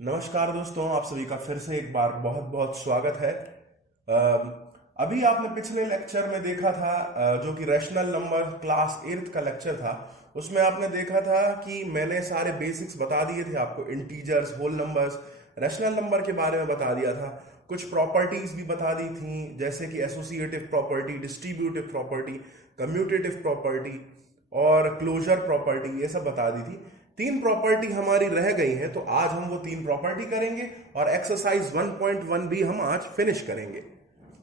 नमस्कार दोस्तों, आप सभी का फिर से एक बार बहुत बहुत स्वागत है। अभी आपने पिछले लेक्चर में देखा था, जो कि रैशनल नंबर क्लास 8th का लेक्चर था। उसमें आपने देखा था कि मैंने सारे बेसिक्स बता दिए थे आपको, integers, whole numbers, rational number के बारे में बता दिया था। कुछ प्रॉपर्टीज भी बता दी थी, जैसे कि associative property, distributive property, commutative property और क्लोजर प्रॉपर्टी, ये सब बता दी थी। 3 प्रॉपर्टी हमारी रह गई हैं, तो आज हम वो 3 प्रॉपर्टी करेंगे और एक्सरसाइज 1.1 भी हम आज फिनिश करेंगे।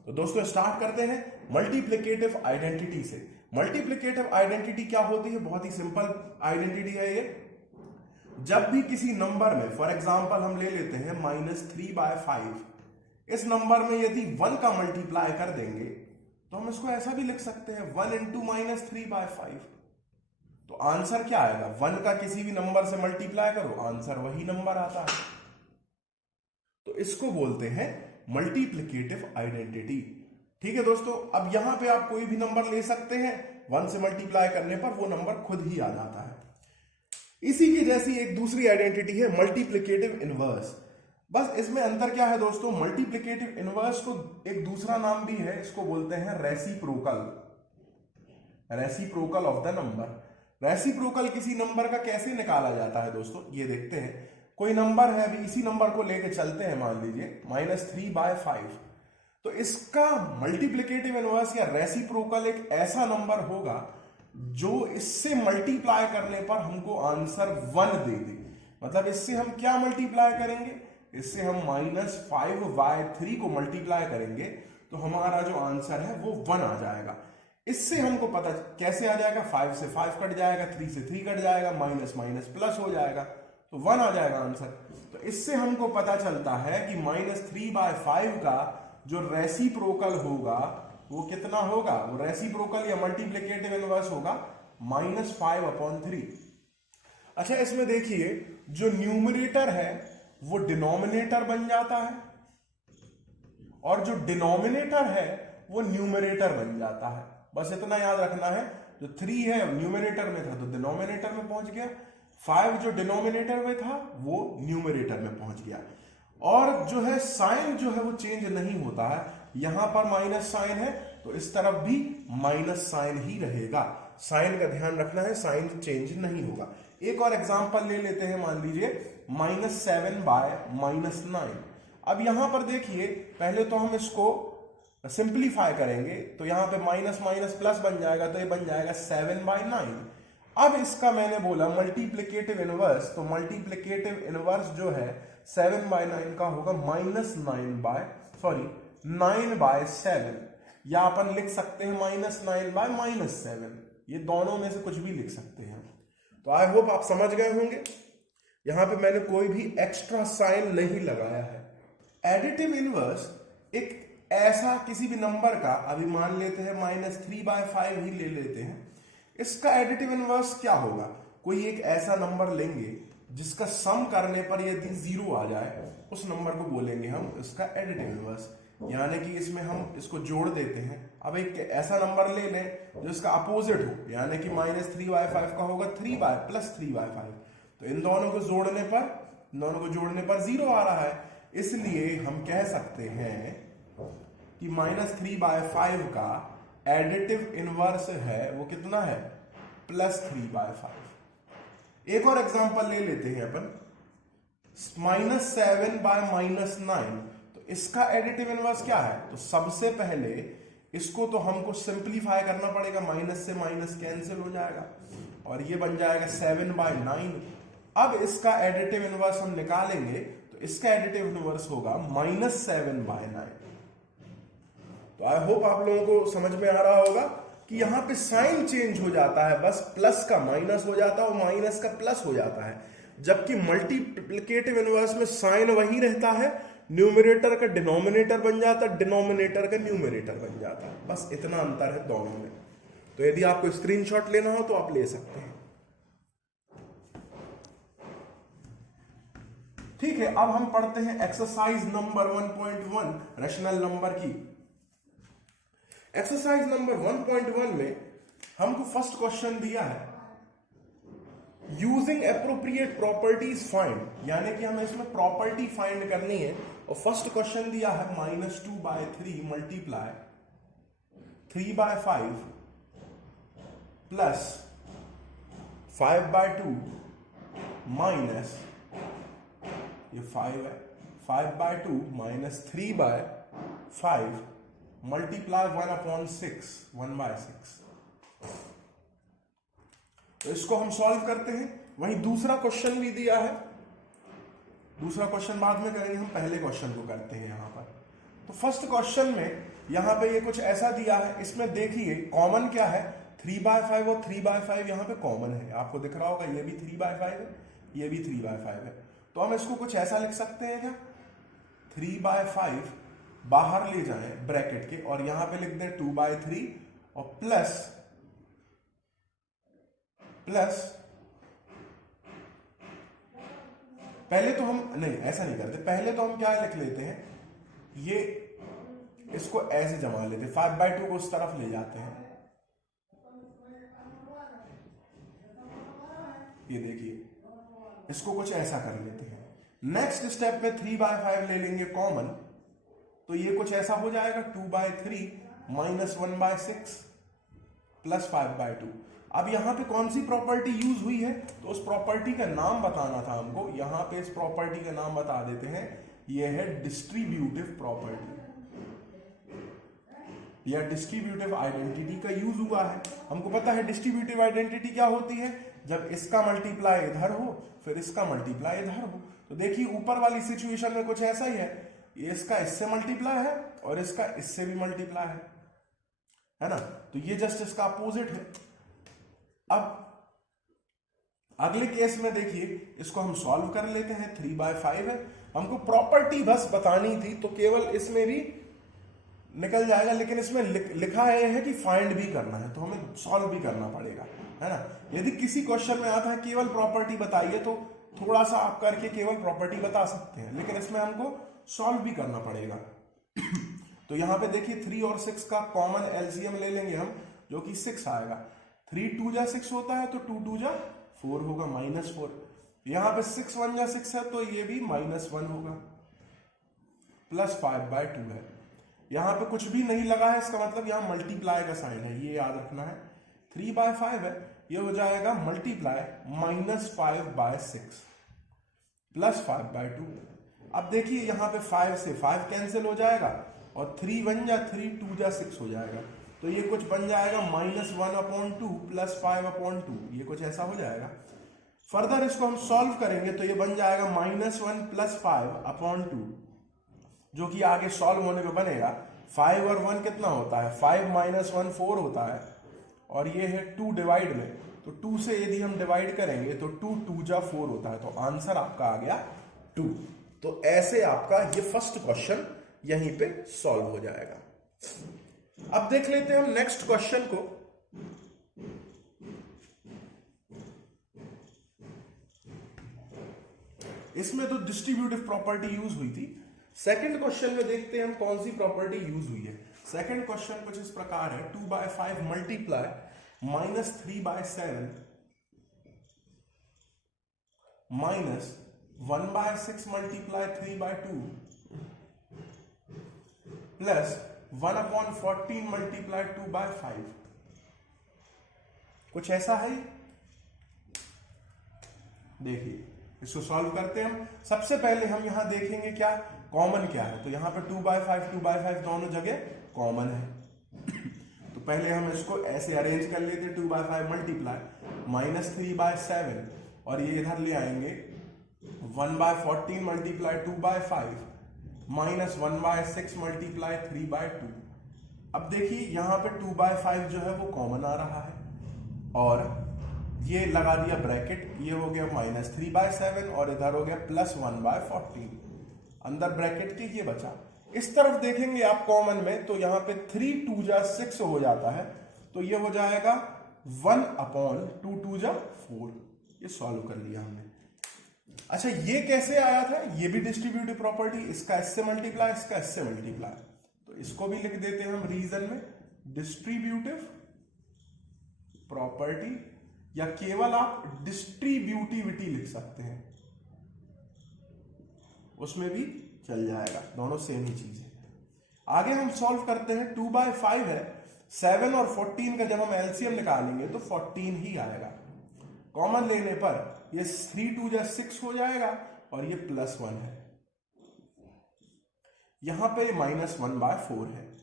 तो दोस्तों स्टार्ट करते हैं मल्टीप्लिकेटिव आइडेंटिटी से। मल्टीप्लिकेटिव आइडेंटिटी क्या होती है? बहुत ही सिंपल आइडेंटिटी है ये। जब भी किसी नंबर में, फॉर एग्जाम्पल हम ले लेते हैं -3/5, इस नंबर में यदि 1 का मल्टीप्लाई कर देंगे तो हम इसको ऐसा भी लिख सकते हैं 1 इंटू -3/5। तो आंसर क्या आएगा? 1 का किसी भी नंबर से मल्टीप्लाई करो, आंसर वही नंबर आता है। तो इसको बोलते हैं मल्टीप्लिकेटिव आइडेंटिटी। ठीक है दोस्तों, अब यहां पे आप कोई भी नंबर ले सकते हैं, 1 से मल्टीप्लाई करने पर वो नंबर खुद ही आ जाता है। इसी की जैसी एक दूसरी आइडेंटिटी है मल्टीप्लिकेटिव इनवर्स। बस इसमें अंतर क्या है दोस्तों? मल्टीप्लिकेटिव इनवर्स को एक दूसरा नाम भी है, इसको बोलते हैं reciprocal. Reciprocal of the number. Reciprocal किसी नंबर का कैसे निकाला जाता है दोस्तों, ये देखते हैं। कोई नंबर है, अभी इसी नंबर को लेके चलते हैं, मान लीजिए -3/5। तो इसका मल्टीप्लिकेटिव इनवर्स या रेसिप्रोकल एक ऐसा नंबर होगा जो इससे मल्टीप्लाई करने पर हमको आंसर 1 दे दे। मतलब इससे हम क्या मल्टीप्लाई करेंगे? इससे हम -5/3 को मल्टीप्लाई करेंगे तो हमारा जो आंसर है वो 1 आ जाएगा। इससे हमको पता कैसे आ जाएगा? 5 से 5 कट जाएगा, 3 से 3 कट जाएगा, माइनस माइनस प्लस हो जाएगा, तो 1 आ जाएगा आंसर। तो इससे हमको पता चलता है कि -3/5 का जो रेसिप्रोकल होगा वो कितना होगा? वो रेसिप्रोकल या मल्टीप्लिकेटिव इनवर्स होगा -5/3। अच्छा, इसमें देखिए, जो न्यूमरेटर है वो डिनोमिनेटर बन जाता है और जो डिनोमिनेटर है वो न्यूमरेटर बन जाता है। बस इतना याद रखना है, जो 3 है न्यूमरेटर में था तो डिनोमिनेटर में पहुंच गया, 5 जो डिनोमिनेटर में था वो न्यूमरेटर में पहुंच गया। और जो है साइन जो है वो चेंज नहीं होता है, यहां पर माइनस साइन है तो इस तरफ भी माइनस साइन ही रहेगा। साइन का ध्यान रखना है, साइन चेंज नहीं होगा। एक और एग्जांपल ले लेते हैं, मान लीजिए -7/-9। अब यहां पर देखिए, पहले तो हम इसको सिंप्लीफाई करेंगे तो यहां पे माइनस माइनस प्लस बन जाएगा, तो ये बन जाएगा 7/9। अब इसका मैंने बोला मल्टीप्लिकेटिव इनवर्स, तो मल्टीप्लिकेटिव इनवर्स जो है 7/9 का होगा -9/7, या अपन लिख सकते हैं -9/-7। ये दोनों में से कुछ भी लिख सकते हैं। तो आई होप आप समझ गए होंगे। यहां पे मैंने कोई भी एक्स्ट्रा साइन नहीं लगाया है। एडिटिव इनवर्स एक ऐसा किसी भी नंबर का, अभी मान लेते हैं -3/5 ही ले लेते हैं, इसका एडिटिव इनवर्स क्या होगा? कोई एक ऐसा नंबर लेंगे जिसका सम करने पर यदि 0 आ जाए, उस नंबर को बोलेंगे हम इसका एडिटिव इनवर्स। यानी कि इसमें हम इसको जोड़ देते हैं। अब एक ऐसा नंबर ले लें जो इसका अपोजिट हो, यानी कि -3/5 का होगा 3/+3/5। तो इन दोनों को जोड़ने पर 0 आ रहा है, इसलिए हम कह सकते हैं कि -3/5 का एडिटिव इनवर्स है वो कितना है? +3/5। एक और एग्जांपल ले लेते हैं अपन, -7/-9। तो इसका एडिटिव इनवर्स क्या है? तो सबसे पहले इसको तो हमको सिंप्लीफाई करना पड़ेगा, माइनस से माइनस कैंसिल हो जाएगा और ये बन जाएगा 7/9। अब इसका एडिटिव इनवर्स हम निकालेंगे तो इसका एडिटिव इनवर्स होगा -7/9। तो आई होप आप लोगों को समझ में आ रहा होगा कि यहां पे साइन चेंज हो जाता है, बस प्लस का माइनस हो जाता है और माइनस का प्लस हो जाता है। जबकि मल्टीप्लिकेटिव इनवर्स में साइन वही रहता है, न्यूमरेटर का डिनोमिनेटर बन जाता है, डिनोमिनेटर का न्यूमरेटर बन जाता है। बस इतना अंतर है दोनों में। तो यदि आपको स्क्रीनशॉट लेना हो तो आप ले सकते हैं। ठीक है, अब हम पढ़ते हैं एक्सरसाइज नंबर 1.1 रैशनल नंबर की। एक्सरसाइज नंबर 1.1 में हमको फर्स्ट क्वेश्चन दिया है यूजिंग एप्रोप्रिएट प्रॉपर्टीज फाइंड, यानी कि हमें इसमें प्रॉपर्टी फाइंड करनी है। और फर्स्ट क्वेश्चन दिया है -2/3 मल्टीप्लाई 3/5 प्लस 5/2 माइनस, ये 5 है, 5/2 माइनस 3/5 मल्टीप्लाई 1/6, 1/6। तो इसको हम सॉल्व करते हैं। वहीं दूसरा क्वेश्चन भी दिया है, दूसरा क्वेश्चन बाद में करेंगे, हम पहले क्वेश्चन को करते हैं यहां पर। तो फर्स्ट क्वेश्चन में यहां पे ये कुछ ऐसा दिया है, इसमें देखिए कॉमन क्या है, 3/5 और 3/5 यहां पे कॉमन है, आपको दिख रहा होगा, ये भी 3/5 है, ये भी 3/5 है। तो हम इसको कुछ ऐसा लिख सकते हैं क्या, 3/5 बाहर ले जाएं ब्रैकेट के और यहां पे लिख दें 2/3 और प्लस पहले तो हम नहीं, ऐसा नहीं करते, पहले तो हम क्या लिख लेते हैं, ये इसको ऐसे जमा लेते, 5/2 को उस तरफ ले जाते हैं, ये देखिए, इसको कुछ ऐसा कर लेते हैं। नेक्स्ट स्टेप में 3/5 ले लेंगे कॉमन, तो ये कुछ ऐसा हो जाएगा, 2/3 माइनस 1/6 प्लस 5/2। अब यहां पे कौन सी प्रॉपर्टी यूज हुई है, तो उस प्रॉपर्टी का नाम बताना था हमको, यहां पे इस प्रॉपर्टी का नाम बता देते हैं, ये है डिस्ट्रीब्यूटिव प्रॉपर्टी या डिस्ट्रीब्यूटिव आइडेंटिटी का यूज हुआ है। हमको पता है डिस्ट्रीब्यूटिव आइडेंटिटी क्या होती है, जब इसका मल्टीप्लाई इधर हो फिर इसका मल्टीप्लाई इधर हो। तो देखिए ऊपर वाली सिचुएशन में कुछ ऐसा ही है, ये इसका इससे मल्टीप्लाई है और इसका इससे भी मल्टीप्लाई है ना, तो ये जस्ट इसका अपोजिट है। अब अगले केस में देखिए, इसको हम सॉल्व कर लेते हैं, 3/5 है, हमको प्रॉपर्टी बस बतानी थी तो केवल इसमें भी निकल जाएगा, लेकिन इसमें लिखा है कि फाइंड भी करना है, तो हमें सॉल्व भी करना पड़ेगा, है ना। यदि किसी क्वेश्चन में आता है केवल प्रॉपर्टी बताइए, तो थोड़ा सा आप करके केवल प्रॉपर्टी बता सकते हैं, लेकिन इसमें हमको सॉल्व भी करना पड़ेगा। तो यहां पे देखिए 3 और 6 का कॉमन एलसीएम ले लेंगे हम, जो कि 6 आएगा। 3 2 जा 6 होता है, तो 2 2 जा 4 होगा, -4। यहां पे 6 1 जा 6 है, तो ये भी -1 होगा, प्लस 5/2 है। यहां पे कुछ भी नहीं लगा है, इसका मतलब यहां मल्टीप्लाई का साइन है, ये याद रखना है। 3/5 है, ये हो जाएगा मल्टीप्लाई -5/6 प्लस 5/2। अब देखिए यहां पे 5 से 5 कैंसिल हो जाएगा और 3 1 जा 3 2 जा 6 हो जाएगा, तो ये कुछ बन जाएगा -1/2 प्लस 5/2, ये कुछ ऐसा हो जाएगा। फर्दर इसको हम सॉल्व करेंगे तो ये बन जाएगा -1 प्लस 5/2, जो कि आगे सॉल्व होने पे बनेगा। 5 और 1 कितना होता है, 5 - 1 4 होता है, और ये है 2 डिवाइड में, तो 2 से यदि हम डिवाइड करेंगे तो 2 2 जा 4 होता है, तो आंसर आपका आ गया 2। तो ऐसे आपका ये फर्स्ट क्वेश्चन यहीं पे सॉल्व हो जाएगा। अब देख लेते हैं हम नेक्स्ट क्वेश्चन को। इसमें तो डिस्ट्रीब्यूटिव प्रॉपर्टी यूज हुई थी। सेकंड क्वेश्चन में देखते हैं हम कौन सी प्रॉपर्टी यूज हुई है। सेकंड क्वेश्चन कुछ इस प्रकार है, 2/5 multiply -3/7 minus 1/6 multiply 3/2 plus 1/14 multiply 2/5। कुछ ऐसा है, देखिए इसको सॉल्व करते हैं हम। सबसे पहले हम यहां देखेंगे क्या कॉमन क्या है, तो यहां पे 2/5 दोनों जगह कॉमन है। तो पहले हम इसको ऐसे अरेंज कर लेते हैं, 2/5 मल्टीप्लाई -3/7 और ये इधर ले आएंगे 1/14 मल्टीप्लाई 2/5 माइनस 1/6 मल्टीप्लाई 3/2। अब देखिए यहां पे 2/5 जो है वो कॉमन आ रहा है, और ये लगा दिया ब्रैकेट, ये हो गया -3/7 और इधर हो गया प्लस 1/14, अंदर ब्रैकेट के ये बचा। इस तरफ देखेंगे आप कॉमन में, तो यहां पे 3 2 जा 6 हो जाता है, तो ये हो जाएगा 1/2 2 जा 4। ये सॉल्व कर लिया हमने। अच्छा ये कैसे आया था, ये भी डिस्ट्रीब्यूटिव प्रॉपर्टी, इसका इससे मल्टीप्लाई इसका इससे मल्टीप्लाई, तो इसको भी लिख देते हैं हम रीजन में, डिस्ट्रीब्यूटिव प्रॉपर्टी या केवल आप डिस्ट्रीब्यूटिविटी लिख सकते हैं, उसमें भी चल जाएगा, दोनों सेम ही चीज है। आगे हम सॉल्व करते हैं। 2/5 है, 7 और 14 का जब हम एलसीएम निकालेंगे तो 14 ही आएगा। कॉमन लेने पर ये 3 2 जा 6 हो जाएगा और ये +1 है, यहां पे -1/4 है।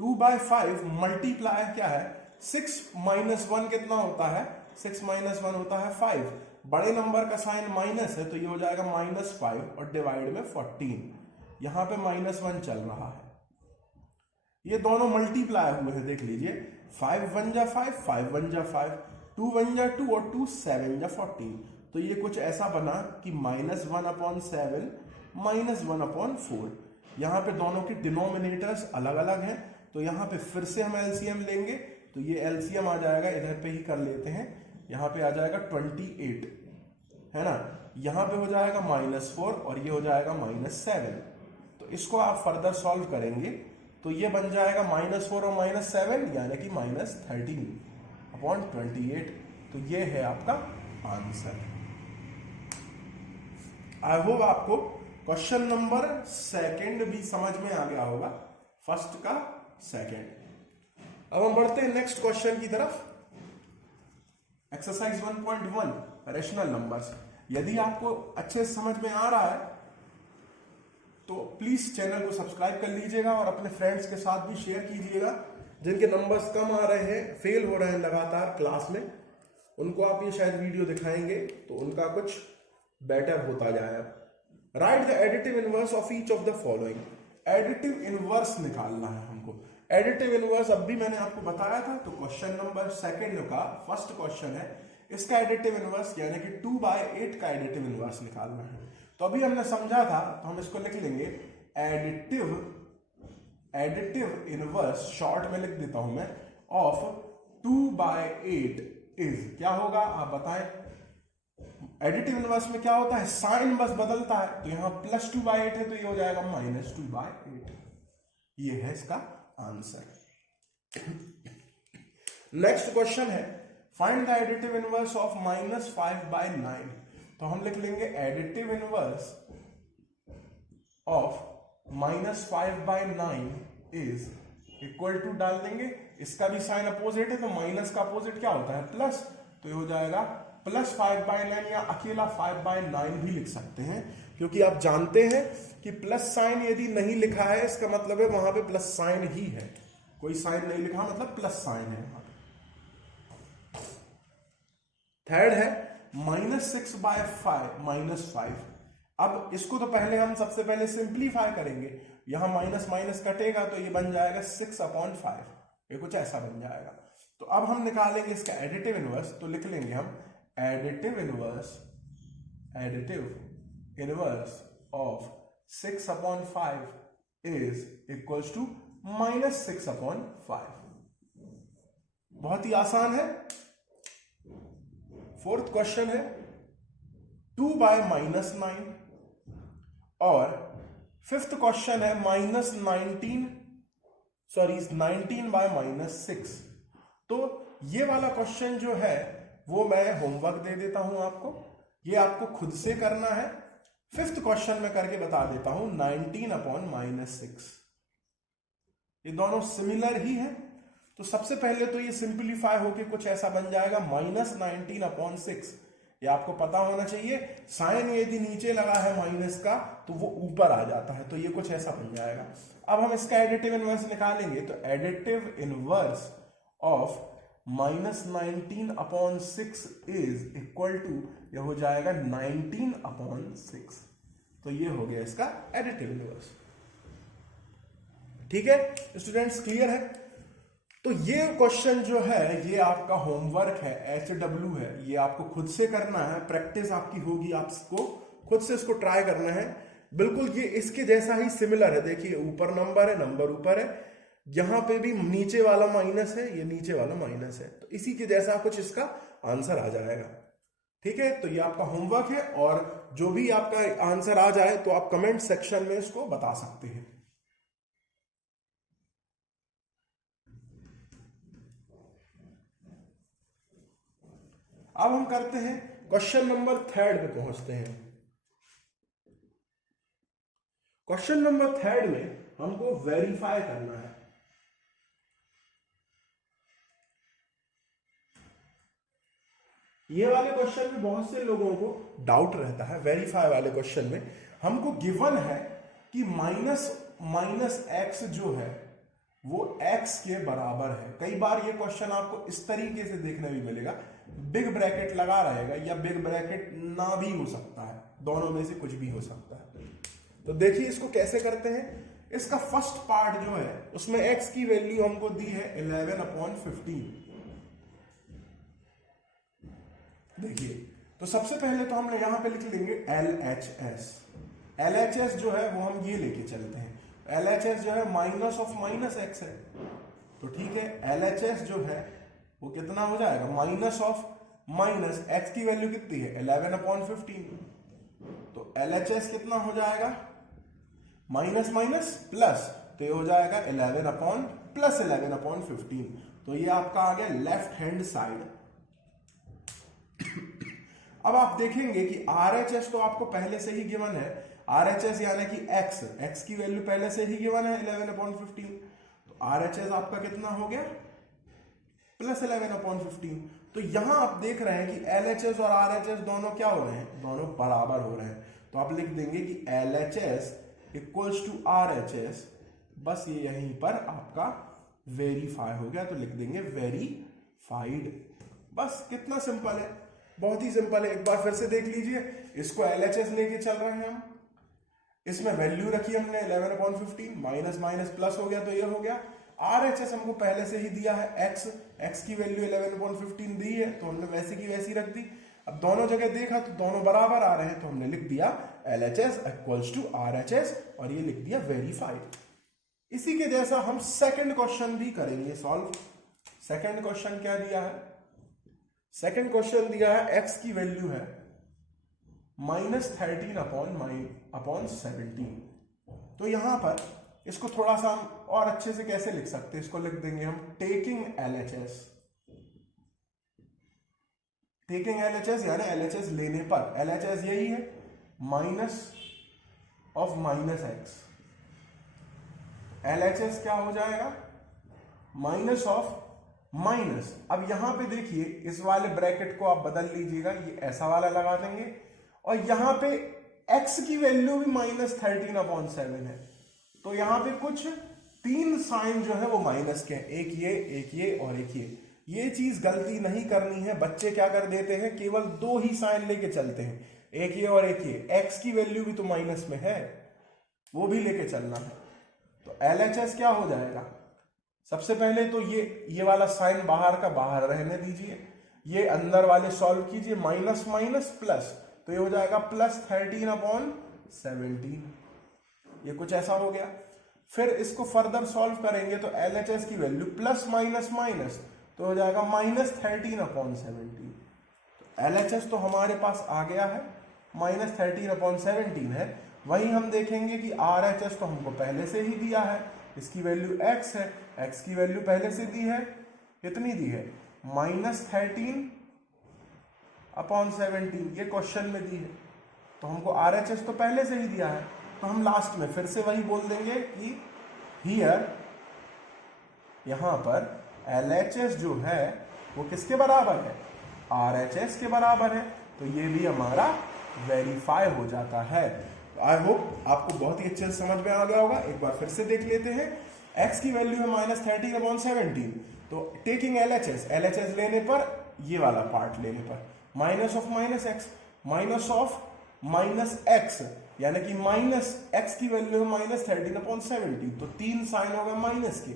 2/5 मल्टीप्लाई क्या है, 6 - 1 कितना होता है, 6 - 1 होता है 5। बड़े नंबर का साइन माइनस है तो ये हो जाएगा -5 और डिवाइड में 14, यहां पे -1 चल रहा है। ये दोनों मल्टीप्लाई हुए हैं, देख लीजिए, 5 1 जा 5, 5 1 जा 5, 2 1 जा 2 और 2 7 जा 14। तो ये कुछ ऐसा बना कि -1/7 -1/4। यहां पे दोनों के डिनोमिनेटर्स अलग अलग हैं, तो यहां पे फिर से हम एलसीएम लेंगे, तो ये एलसीएम आ जाएगा, इधर पे ही कर लेते हैं, यहां पे आ जाएगा 28, है ना, यहां पे हो जाएगा -4 और ये हो जाएगा -7। तो इसको आप फर्दर सॉल्व करेंगे तो ये बन जाएगा -4 और -7 यानी कि -13/28। तो ये है आपका आंसर। आई होप आपको क्वेश्चन नंबर 2 भी समझ में आ गया होगा, फर्स्ट का सेकंड। अब हम बढ़ते हैं नेक्स्ट क्वेश्चन की तरफ। Exercise 1.1 rational numbers. यदि आपको अच्छे से समझ में आ रहा है तो प्लीज चैनल को सब्सक्राइब कर लीजिएगा और अपने फ्रेंड्स के साथ भी शेयर कीजिएगा। जिनके नंबर्स कम आ रहे हैं, फेल हो रहे हैं लगातार क्लास में, उनको आप ये शायद वीडियो दिखाएंगे तो उनका कुछ बेटर होता जाए। Right the additive inverse of each of the following. Additive inverse निकालना है हमको। एडिटिव इनवर्स अब भी मैंने आपको बताया था, तो क्वेश्चन नंबर 2 का फर्स्ट क्वेश्चन है, इसका एडिटिव इनवर्स यानी कि 2/8 का एडिटिव इनवर्स निकालना है। तो अभी हमने समझा था, तो हम इसको लिख लेंगे एडिटिव इनवर्स, शॉर्ट में लिख देता हूं मैं, ऑफ 2/8 इज, क्या होगा आप बताएं। एडिटिव इनवर्स में क्या होता है, साइन बस बदलता है, तो यहां +2/8 है तो ये हो जाएगा -2/8। ये है इसका आंसर। नेक्स्ट क्वेश्चन है, find the additive inverse of -5/9। तो हम लिख लेंगे additive inverse of -5/9 is equal to, डाल देंगे, इसका भी साइन अपोजिट है तो माइनस का अपोजिट क्या होता है, प्लस, तो ये हो जाएगा +5/9 या अकेला 5/9 भी लिख सकते हैं, क्योंकि आप जानते हैं कि प्लस साइन यदि नहीं लिखा है इसका मतलब है वहां पे प्लस साइन ही है, कोई साइन नहीं लिखा मतलब प्लस साइन है वहां पे। थर्ड है -6/5। अब इसको तो पहले हम सबसे पहले सिंप्लीफाई करेंगे, यहां माइनस माइनस कटेगा तो ये बन जाएगा 6/5, ये कुछ ऐसा बन जाएगा। तो अब हम निकालेंगे इसका एडिटिव इनवर्स, तो लिख लेंगे हम additive inverse of 6/5 is equals to -6/5। बहुत ही आसान है। फोर्थ क्वेश्चन है 2/-9 और फिफ्थ क्वेश्चन है -19/-6। तो ये वाला क्वेश्चन जो है वो मैं होमवर्क दे देता हूं आपको, ये आपको खुद से करना है। फिफ्थ क्वेश्चन में करके बता देता हूं, 19/-6, ये दोनों सिमिलर ही हैं। तो सबसे पहले तो ये सिंप्लीफाई होके कुछ ऐसा बन जाएगा -19/6। ये आपको पता होना चाहिए, साइन यदि नीचे लगा है माइनस का तो वो ऊपर आ जाता है, तो ये कुछ ऐसा बन जाएगा। अब हम इसका एडिटिव इनवर्स निकालेंगे, तो additive inverse of -19/6 is equal to, ये हो जाएगा 19/6। तो ये हो गया इसका एडिटिव इनवर्स। ठीक है स्टूडेंट्स, क्लियर है। तो ये क्वेश्चन जो है ये आपका होमवर्क है, HW है, ये आपको खुद से करना है, प्रैक्टिस आपकी होगी, आपको खुद से इसको ट्राई करना है। बिल्कुल ये इसके जैसा ही सिमिलर है, देखिए ऊपर नंबर है, नंबर ऊपर है, यहां पे भी नीचे वाला माइनस है, ये नीचे वाला माइनस है, तो इसी के जैसा कुछ इसका आंसर आ जाएगा। ठीक है, तो ये आपका होमवर्क है, और जो भी आपका आंसर आ जाए तो आप कमेंट सेक्शन में इसको बता सकते हैं। अब हम करते हैं क्वेश्चन नंबर 3 पे पहुंचते हैं। क्वेश्चन नंबर 3 में हमको वेरीफाई करना है। ये वाले क्वेश्चन में बहुत से लोगों को डाउट रहता है। वेरीफाई वाले क्वेश्चन में हमको गिवन है कि माइनस एक्स जो है वो x के बराबर है। कई बार ये क्वेश्चन आपको इस तरीके से देखने भी मिलेगा, बिग ब्रैकेट लगा रहेगा या बिग ब्रैकेट ना भी हो सकता है, दोनों में से कुछ भी हो सकता है। तो देखिए इसको कैसे करते हैं। इसका फर्स्ट पार्ट जो है उसमें x की वैल्यू हमको दी है 11/15। देखिए तो सबसे पहले तो हमने यहां पे लिख लेंगे LHS। LHS जो है वो हम ये लेके चलते हैं। LHS जो है माइनस ऑफ माइनस एक्स है, तो ठीक है LHS जो है वो कितना हो जाएगा, माइनस ऑफ माइनस एक्स की वैल्यू कितनी है 11/15। तो LHS कितना हो जाएगा, माइनस माइनस प्लस, तो ये हो जाएगा 11/15। तो ये आपका आ गया लेफ्ट हैंड साइड। अब आप देखेंगे कि RHS तो आपको पहले से ही गिवन है। RHS यानी कि x की वैल्यू पहले से ही गिवन है 11/15। तो RHS आपका कितना हो गया, प्लस 11/15। तो यहां आप देख रहे हैं कि LHS और RHS दोनों क्या हो रहे हैं, दोनों बराबर हो रहे हैं। तो आप लिख देंगे कि LHS इक्वल्स टू RHS। बस ये यहीं पर आपका वेरीफाई हो गया, तो लिख देंगे वेरीफाइड। बस कितना सिंपल है, बहुत ही सिंपल है। एक बार फिर से देख लीजिए, इसको LHS लेके चल रहे हैं हम, इसमें वैल्यू रखी हमने 11/15, माइनस माइनस प्लस हो गया तो ये हो गया। RHS हमको पहले से ही दिया है x की वैल्यू 11/15 दी है, तो हमने वैसे की वैसी रख दी। अब दोनों जगह देखा तो दोनों बराबर आ रहे हैं, तो हमने लिख दिया LHS इक्वल्स टू RHS और ये लिख दिया वेरीफाइड। इसी के जैसा हम सेकंड क्वेश्चन भी करेंगे सॉल्व। सेकंड क्वेश्चन क्या दिया है, सेकंड क्वेश्चन दिया है x की वैल्यू है -13/17। तो यहां पर इसको थोड़ा सा हम और अच्छे से कैसे लिख सकते हैं, इसको लिख देंगे हम टेकिंग LHS। टेकिंग LHS यानी LHS लेने पर, LHS यही है minus of minus x. LHS क्या हो जाएगा, माइनस ऑफ माइनस। अब यहां पे देखिए इस वाले ब्रैकेट को आप बदल लीजिएगा, ये ऐसा वाला लगा देंगे और यहां पे x की वैल्यू भी -13/7 है। तो यहां पे कुछ 3 साइन जो है वो माइनस के हैं, एक ये और एक ये चीज गलती नहीं करनी है। बच्चे क्या कर देते हैं, केवल 2 ही साइन लेके चलते हैं, एक ये और एक ये। x की वैल्यू भी तो माइनस में है, वो भी लेके चलना है। तो LHS क्या हो जाएगा, सबसे पहले तो ये वाला साइन बाहर का बाहर रहने दीजिए, ये अंदर वाले सॉल्व कीजिए, माइनस माइनस प्लस, तो ये हो जाएगा +13/17। ये कुछ ऐसा हो गया। फिर इसको फर्दर सॉल्व करेंगे तो LHS की वैल्यू प्लस माइनस माइनस, तो हो जाएगा -13/17। तो LHS तो हमारे पास आ गया है, -13/17 है। वहीं हम देखेंगे कि RHS तो हमको पहले से ही दिया है, इसकी वैल्यू x है, x की वैल्यू पहले से दी है, कितनी दी है, -13/17 ये क्वेश्चन में दी है। तो हमको RHS तो पहले से ही दिया है, तो हम लास्ट में फिर से वही बोल देंगे कि हियर, यहां पर LHS जो है वो किसके बराबर है, RHS के बराबर है। तो ये भी हमारा वेरीफाई हो जाता है। आई होप आपको बहुत ही अच्छे से समझ में आ गया होगा। एक बार फिर से देख लेते हैं। x की वैल्यू है -13/17, तो टेकिंग LHS लेने पर, ये वाला पार्ट लेने पर, minus of minus x, minus of minus x यानी कि माइनस एक्स की वैल्यू है -13/17, तो 3 साइन होगा माइनस के।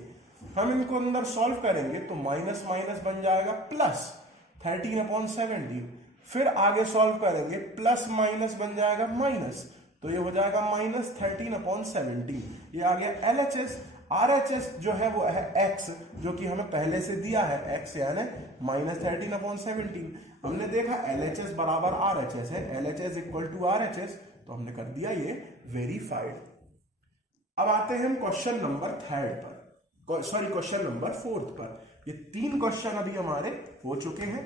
हम इनको अंदर सॉल्व करेंगे तो माइनस माइनस बन जाएगा प्लस 13/17। फिर आगे सॉल्व करेंगे प्लस माइनस बन जाएगा माइनस, तो ये हो जाएगा -13/17। ये आ गया LHS। RHS जो है वो है x, जो कि हमें पहले से दिया है, x यानी -13/17। हमने देखा LHS बराबर RHS है, LHS इक्वल टू RHS, तो हमने कर दिया ये वेरीफाइड। अब आते हैं हम क्वेश्चन नंबर 3 पर, सॉरी क्वेश्चन नंबर 4 पर। ये 3 क्वेश्चन अभी हमारे हो चुके हैं।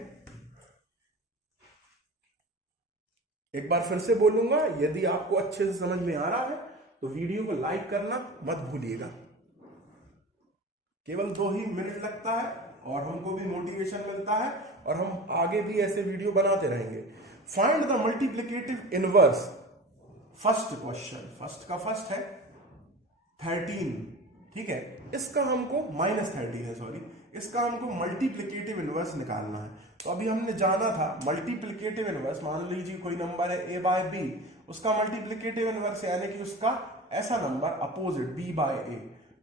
एक बार फिर से बोलूंगा, यदि आपको अच्छे से समझ में आ रहा है तो वीडियो को लाइक करना मत भूलिएगा। केवल 2 ही मिनट लगता है और हमको भी मोटिवेशन मिलता है और हम आगे भी ऐसे वीडियो बनाते रहेंगे। Find the multiplicative inverse. First question, first का फर्स्ट है 13, ठीक है। इसका हमको -13 है, सॉरी, इसका हमको मल्टीप्लिकेटिव इनवर्स निकालना है। तो अभी हमने जाना था मल्टीप्लिकेटिव इनवर्स, मान लीजिए कोई नंबर है a बाय b, उसका मल्टीप्लिकेटिव इनवर्स यानी कि उसका ऐसा number opposite b by a,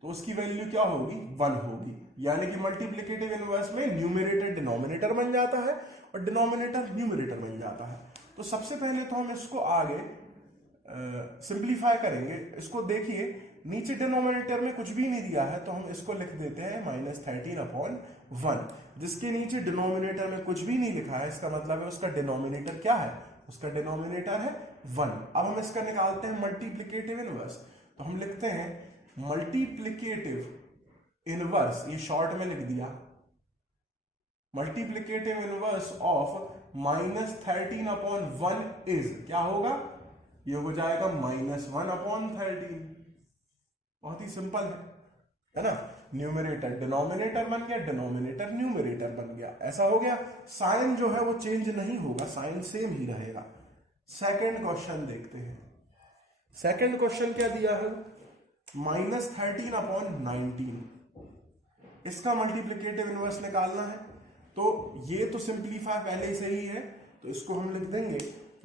तो उसकी वैल्यू क्या होगी, 1 होगी। यानी कि मल्टीप्लिकेटिव इनवर्स में न्यूमरेटर डिनोमिनेटर बन जाता है और डिनोमिनेटर न्यूमरेटर बन जाता है। तो सबसे पहले तो हम इसको आगे सिंप्लीफाई करेंगे। इसको देखिए, नीचे डिनोमिनेटर में कुछ भी नहीं दिया है तो हम इसको लिख देते हैं -13/1। जिसके नीचे डिनोमिनेटर में कुछ भी नहीं लिखा है, इसका मतलब है उसका डिनोमिनेटर क्या है, उसका डिनोमिनेटर है 1। अब हम इसका निकालते हैं मल्टीप्लिकेटिव इनवर्स। तो हम लिखते हैं मल्टीप्लिकेटिव इनवर्स, ये शॉर्ट में लिख दिया, मल्टीप्लिकेटिव इनवर्स ऑफ -13/1 इज क्या होगा, ये हो जाएगा -1/13। बहुत ही सिंपल है ना। न्यूमरेटर डिनोमिनेटर बन गया, डिनोमिनेटर न्यूमरेटर बन गया, ऐसा हो गया। साइन जो है वो चेंज नहीं होगा, साइन सेम ही रहेगा। सेकंड क्वेश्चन देखते हैं। सेकंड क्वेश्चन क्या दिया है, -13/19, इसका मल्टीप्लिकेटिव इनवर्स निकालना है। तो ये तो सिंप्लीफाई पहले से ही है, तो इसको हम लिख देंगे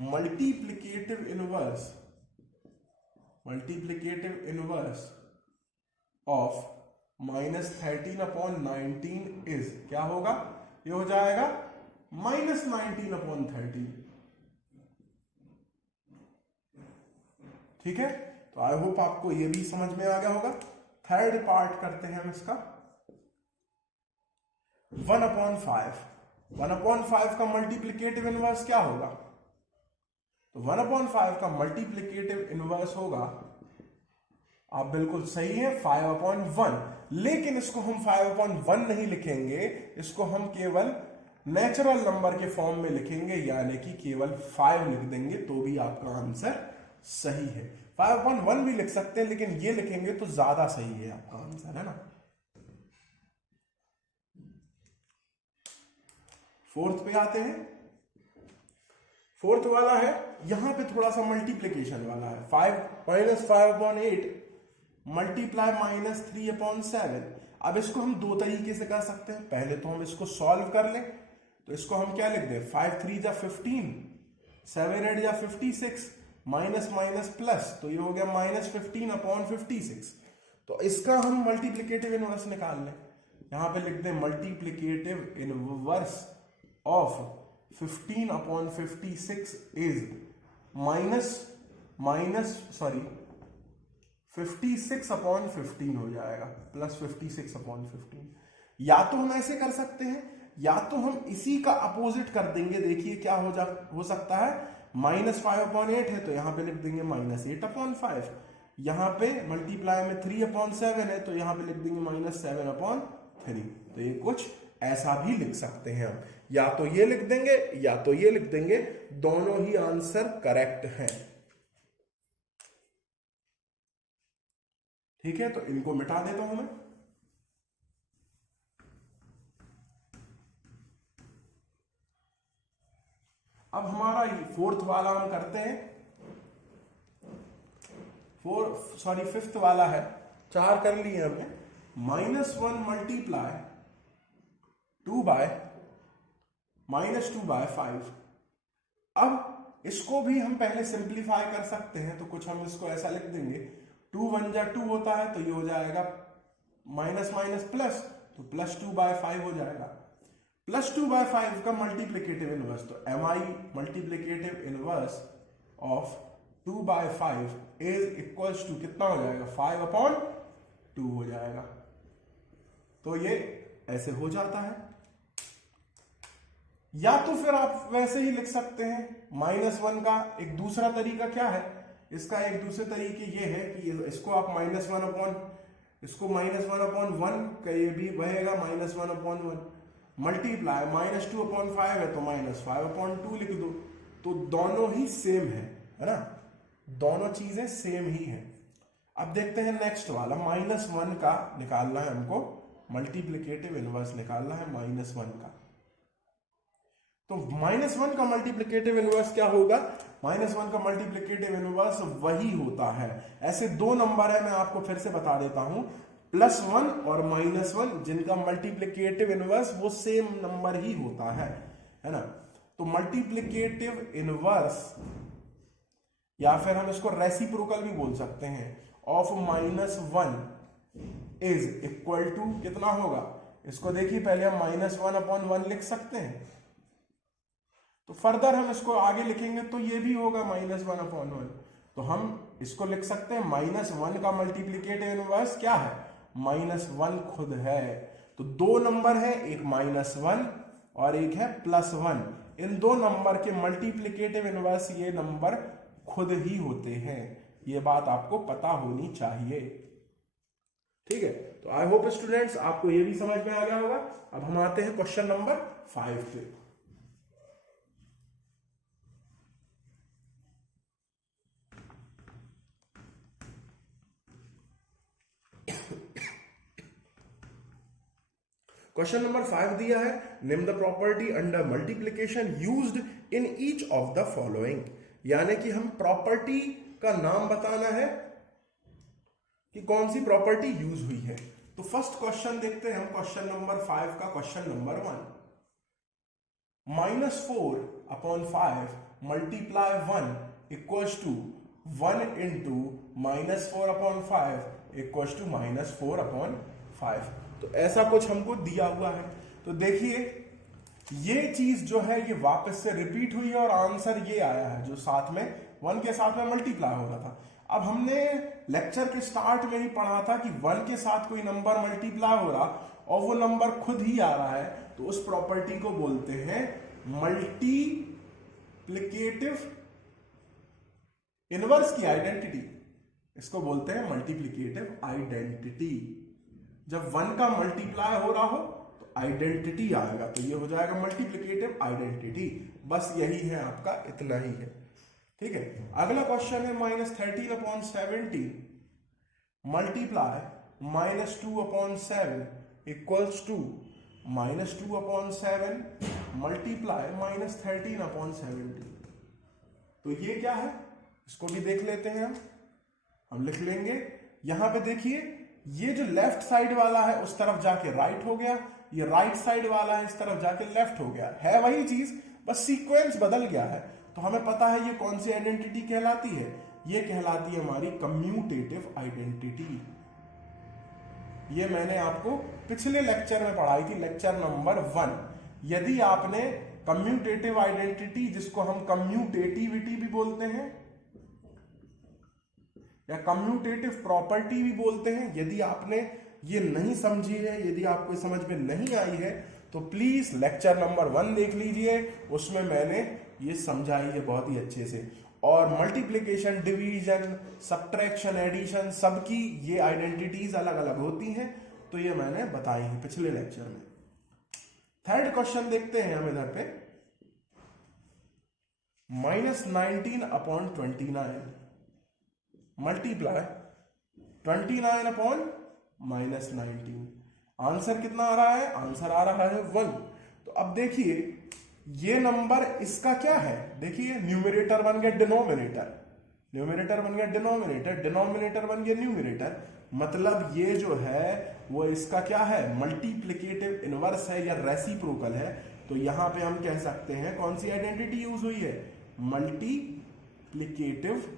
मल्टीप्लिकेटिव इनवर्स ऑफ -13/19 इज क्या होगा, ये हो जाएगा -19/13। ठीक है, तो आई होप आपको ये भी समझ में आ गया होगा। थर्ड पार्ट करते हैं हम इसका। 1/5, 1/5 का मल्टीप्लिकेटिव इनवर्स क्या होगा, तो 1/5 का मल्टीप्लिकेटिव इनवर्स होगा, आप बिल्कुल सही है, 5/1। लेकिन इसको हम 5/1 नहीं लिखेंगे, इसको हम केवल नेचुरल नंबर के फॉर्म में लिखेंगे, यानी कि केवल 5 लिख देंगे तो भी आपका आंसर सही है। 5/1 भी लिख सकते हैं, लेकिन ये लिखेंगे तो ज्यादा सही है आपका आंसर, है ना। फोर्थ पे आते हैं। फोर्थ वाला है, यहां पे थोड़ा सा मल्टीप्लीकेशन वाला है। 5/8 मल्टीप्लाई -3/7। अब इसको हम 2 तरीके से कर सकते हैं। पहले तो हम इसको सॉल्व कर लें, तो इसको हम क्या लिख दें, 5×3 = 15, 7×8 = 56, माइनस माइनस प्लस, तो ये हो गया -15/56। तो इसका हम मल्टीप्लिकेटिव इनवर्स निकाल लें। यहां पे लिख दें मल्टीप्लिकेटिव इनवर्स ऑफ 15/56 इज -56/15 हो जाएगा, +56/15। या तो हम ऐसे कर सकते हैं, या तो हम इसी का अपोजिट कर देंगे। देखिए क्या हो सकता है, -5/8 है तो यहां पे लिख देंगे -8/5। यहां पे मल्टीप्लाई में 3/7 है तो यहां पे लिख देंगे -7/3। तो ये कुछ ऐसा भी लिख सकते हैं हम, या तो ये लिख देंगे या तो ये लिख देंगे, दोनों ही आंसर करेक्ट हैं। ठीक है, तो इनको मिटा देता हूं मैं। अब हमारा फोर्थ वाला हम करते हैं। फिफ्थ वाला है, 4 कर लिए हमने। -1 मल्टीप्लाई 2/-2/5। अब इसको भी हम पहले सिंप्लीफाई कर सकते हैं, तो कुछ हम इसको ऐसा लिख देंगे, 2×1 = 2 होता है, तो ये हो जाएगा माइनस माइनस प्लस, तो +2/5 हो जाएगा। +2/5 का मल्टीप्लिकेटिव इनवर्स, तो mi multiplicative inverse of 2/5 is equals to कितना हो जाएगा, 5/2 हो जाएगा। तो ये ऐसे हो जाता है। या तो फिर आप वैसे ही लिख सकते हैं। -1 का एक दूसरा तरीका क्या है, इसका एक दूसरे तरीके ये है कि इसको आप इसको -1/1 का ये भी बहेगा -1/1 मल्टीप्लाई -2/5 है तो -5/2 लिख दो। तो दोनों ही सेम है ना, दोनों चीजें सेम ही है। अब देखते हैं नेक्स्ट वाला, -1 का निकालना है हमको, मल्टीप्लिकेटिव इनवर्स निकालना है -1 का। तो -1 का मल्टीप्लिकेटिव इनवर्स क्या होगा? -1 का मल्टीप्लिकेटिव इनवर्स वही होता है, ऐसे दो नंबर है, मैं आपको फिर से बता देता हूं, +1 और -1, जिनका मल्टीप्लिकेटिव इनवर्स वो सेम नंबर ही होता है ना। तो मल्टीप्लिकेटिव इनवर्स, या फिर हम इसको रेसिप्रोकल भी बोल सकते हैं, ऑफ -1 इज इक्वल टू कितना होगा? इसको देखिए, पहले हम -1/1 लिख सकते हैं, तो फर्दर हम इसको आगे लिखेंगे तो ये भी होगा -1/1। तो हम इसको लिख सकते हैं -1 का मल्टीप्लिकेटिव इनवर्स क्या है? -1 खुद है। तो दो नंबर है, एक -1 और एक है +1, इन दो नंबर के मल्टीप्लिकेटिव इनवर्स ये नंबर खुद ही होते हैं, ये बात आपको पता होनी चाहिए। ठीक है, तो आई होप स्टूडेंट्स आपको ये भी समझ में आ गया होगा। अब हम आते हैं क्वेश्चन नंबर 5 पे। क्वेश्चन नंबर 5 दिया है, name the property under multiplication used in each of the following, यानी कि हम प्रॉपर्टी का नाम बताना है कि कौन सी प्रॉपर्टी यूज हुई है। तो फर्स्ट क्वेश्चन देखते हैं हम, क्वेश्चन नंबर 5 का question number 1, -4/5 multiply 1 equals to 1 into -4/5 equals to -4/5। तो ऐसा कुछ हमको दिया हुआ है। तो देखिए ये चीज जो है ये वापस से रिपीट हुई है और आंसर ये आया है जो साथ में 1 के साथ में मल्टीप्लाई हो रहा था। अब हमने लेक्चर के स्टार्ट में ही पढ़ा था कि 1 के साथ कोई नंबर मल्टीप्लाई हो रहा और वो नंबर खुद ही आ रहा है, तो उस प्रॉपर्टी को बोलते हैं मल्टीप्लिकेटिव इनवर्स की आइडेंटिटी। इसको बोलते हैं मल्टीप्लिकेटिव आइडेंटिटी। जब 1 का मल्टीप्लाई हो रहा हो तो आइडेंटिटी आएगा, तो ये हो जाएगा मल्टीप्लिकेटिव आइडेंटिटी। बस यही है आपका, इतना ही है। ठीक है, अगला क्वेश्चन है -13/17 मल्टीप्लाई -2/7 इक्वल्स टू -2/7 मल्टीप्लाई -13/17। तो ये क्या है, इसको भी देख लेते हैं हम लिख लेंगे। यहां पे देखिए ये जो लेफ्ट साइड वाला है उस तरफ जाके राइट हो गया, ये राइट साइड वाला है इस तरफ जाके लेफ्ट हो गया, है वही चीज, बस सीक्वेंस बदल गया है। तो हमें पता है ये कौन सी आइडेंटिटी कहलाती है, ये कहलाती है हमारी कम्यूटेटिव आइडेंटिटी। ये मैंने आपको पिछले लेक्चर में पढ़ाई थी, लेक्चर नंबर 1। यदि आपने कम्यूटेटिव आइडेंटिटी, जिसको हम कम्यूटेटिविटी भी बोलते हैं या कम्यूटेटिव प्रॉपर्टी भी बोलते हैं, यदि आपने ये नहीं समझी है, यदि आपको समझ में नहीं आई है, तो प्लीज लेक्चर नंबर 1 देख लीजिए, उसमें मैंने ये समझाई है बहुत ही अच्छे से। और मल्टीप्लिकेशन, डिवीजन, सब्ट्रैक्शन, एडिशन, सबकी ये आइडेंटिटीज अलग अलग होती हैं, तो ये मैंने बताई है पिछले लेक्चर में। थर्ड क्वेश्चन देखते हैं हम इधर पे, -19/29 मल्टीप्लाई 29/-19। आंसर कितना आ रहा है? आंसर आ रहा है 1। तो अब देखिए ये नंबर इसका क्या है, देखिए न्यूमरेटर बन गया डिनोमिनेटर, न्यूमरेटर बन गया डिनोमिनेटर, डिनोमिनेटर बन गया न्यूमरेटर, मतलब ये जो है वो इसका क्या है, मल्टीप्लिकेटिव इनवर्स है या रेसिप्रोकल है। तो यहां पे हम कह सकते हैं कौन सी आइडेंटिटी यूज हुई है, मल्टीप्लिकेटिव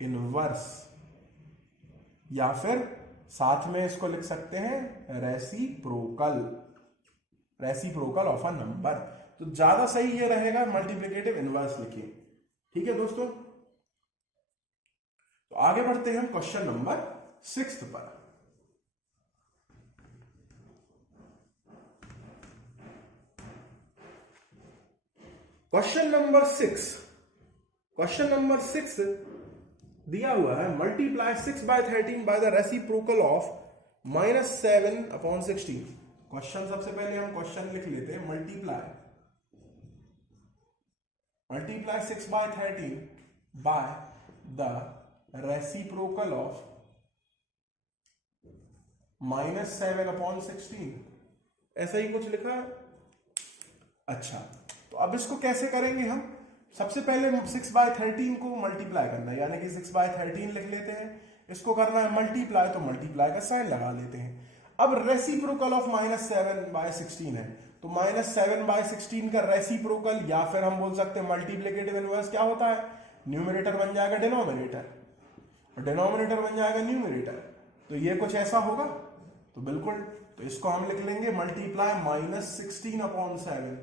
इनवर्स, या फिर साथ में इसको लिख सकते हैं reciprocal, reciprocal of a number. तो ज्यादा सही ये रहेगा मल्टीप्लिकेटिव इनवर्स लिखिए। ठीक है दोस्तों, तो आगे बढ़ते हैं हम क्वेश्चन नंबर 6 पर। क्वेश्चन नंबर 6 दिया हुआ है, multiply 6/13 by the reciprocal of -7/16। Question सबसे पहले हम क्वेश्चन लिख लेते हैं, multiply multiply 6 by 13 by the reciprocal of -7/16, ऐसा ही कुछ लिखा है। अच्छा, तो अब इसको कैसे करेंगे हम? सबसे पहले 6 by 13 को मल्टीप्लाई करना है, यानी कि 6 by 13 लिख लेते हैं। इसको करना है मल्टीप्लाई, तो मल्टीप्लाई का साइन लगा लेते हैं। अब रेसिप्रोकल ऑफ -7/16 है, तो -7/16 का रेसिप्रोकल, या फिर हम बोल सकते हैं मल्टीप्लिकेटिव इनवर्स क्या होता है? न्यूमरेटर बन जाएगा डिनोमिनेटर और डिनोमिनेटर बन जाएगा न्यूमरेटर। तो ये कुछ ऐसा होगा, तो बिल्कुल, तो इसको हम लिख लेंगे मल्टीप्लाई -16/7।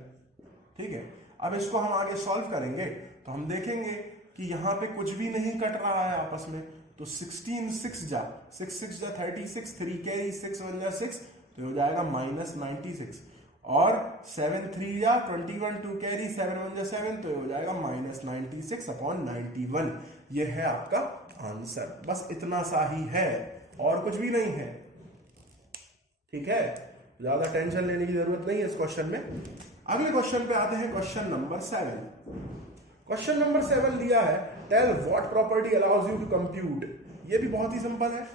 ठीक है, अब इसको हम आगे सॉल्व करेंगे तो हम देखेंगे कि यहां पे कुछ भी नहीं कट रहा है आपस में। तो 16 6 जा 36, 3 कैरी 6 1 जा 6, तो हो जाएगा -96, और 7 3 जा 21, 2 कैरी 7 1 जा 7, तो हो जाएगा -96/91। ये है आपका आंसर। बस इतना सा ही है और कुछ भी नहीं है। ठीक है, ज्यादा टेंशन लेने की जरूरत नहीं है इस क्वेश्चन में। अगले क्वेश्चन पे आते हैं, क्वेश्चन नंबर 7। क्वेश्चन नंबर 7 दिया है, tell what property allows you to compute. ये भी बहुत ही सिंपल है।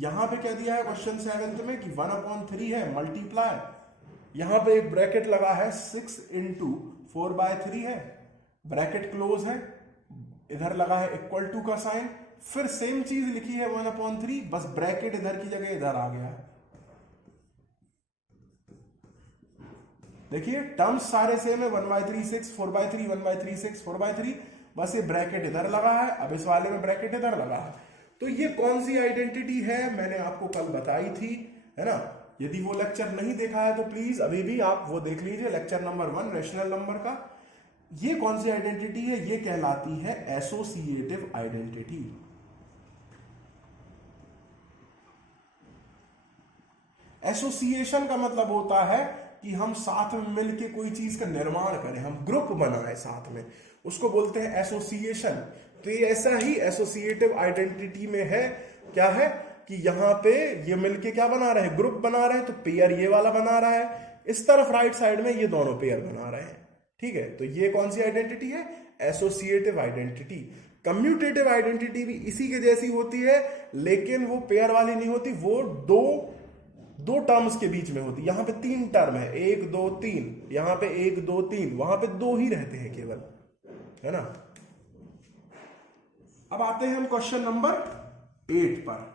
यहां पे क्या दिया है क्वेश्चन 7 में कि 1/3 है, मल्टीप्लाई, यहां पे एक ब्रैकेट लगा है 6 × 4/3 है, ब्रैकेट क्लोज है, इधर लगा है इक्वल टू का साइन, फिर सेम चीज लिखी है 1/3, बस ब्रैकेट इधर की जगह इधर आ गया है। देखिए टर्म्स सारे सेम है, 1/3 6, 4/3 1/3 6 4/3, बस ये ब्रैकेट इधर लगा है, अब इस वाले में ब्रैकेट इधर लगा है। तो ये कौन सी आइडेंटिटी है, मैंने आपको कल बताई थी, है ना। यदि वो लेक्चर नहीं देखा है तो प्लीज अभी भी आप वो देख लीजिए, लेक्चर नंबर 1 रेशनल नंबर का। ये कौन सी आइडेंटिटी है? ये कहलाती है एसोसिएटिव आइडेंटिटी। एसोसिएशन का मतलब होता है कि हम साथ में मिलके कोई चीज का निर्माण करें, हम ग्रुप बनाए साथ में, उसको बोलते हैं एसोसिएशन। तो ये ऐसा ही एसोसिएटिव आइडेंटिटी में है, क्या है कि यहां पे ये मिलके क्या बना रहे हैं? ग्रुप बना रहे हैं। तो पेयर ये वाला बना रहा है, इस तरफ राइट साइड में ये दोनों पेयर बना रहे हैं। ठीक है, तो ये कौन सी आइडेंटिटी है? Associative identity. कम्यूटेटिव आइडेंटिटी भी इसी के जैसी होती है, लेकिन वो पेयर वाली नहीं होती, वो दो टर्म्स के बीच में होती। यहां पे 3 टर्म है, 1 2 3, यहां पे 1 2 3, वहां पे 2 ही रहते हैं केवल, है ना। अब आते हैं हम क्वेश्चन नंबर 8 पर।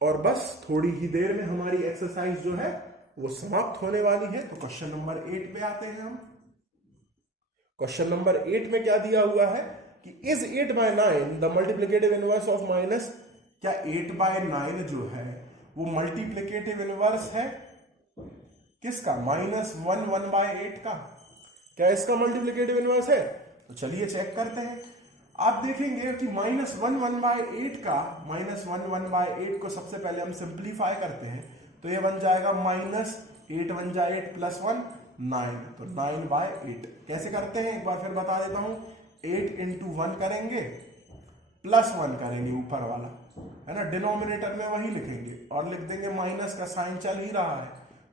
और बस थोड़ी ही देर में हमारी एक्सरसाइज जो है वो समाप्त होने वाली है। तो क्वेश्चन नंबर 8 पे आते हैं हम। क्वेश्चन नंबर 8 में क्या दिया हुआ है कि is 8/9 the multiplicative inverse of minus. क्या 8/9 जो है वो मल्टीप्लिकेटिव इनवर्स है किसका? -1 1/8 का। क्या इसका मल्टीप्लिकेटिव इनवर्स है? तो चलिए चेक करते हैं। आप देखेंगे कि -1 1/8 का, -1 1/8 को सबसे पहले हम सिंप्लीफाई करते हैं, तो ये बन जाएगा -8 1 जा 8 + 1 9, तो 9/8। कैसे करते हैं एक बार फिर बता देता हूं। 8 × 1 करेंगे, +1 करेंगे ऊपर वाला, है ना, डिनोमिनेटर में वही लिखेंगे और लिख देंगे माइनस का साइन चल ही रहा है,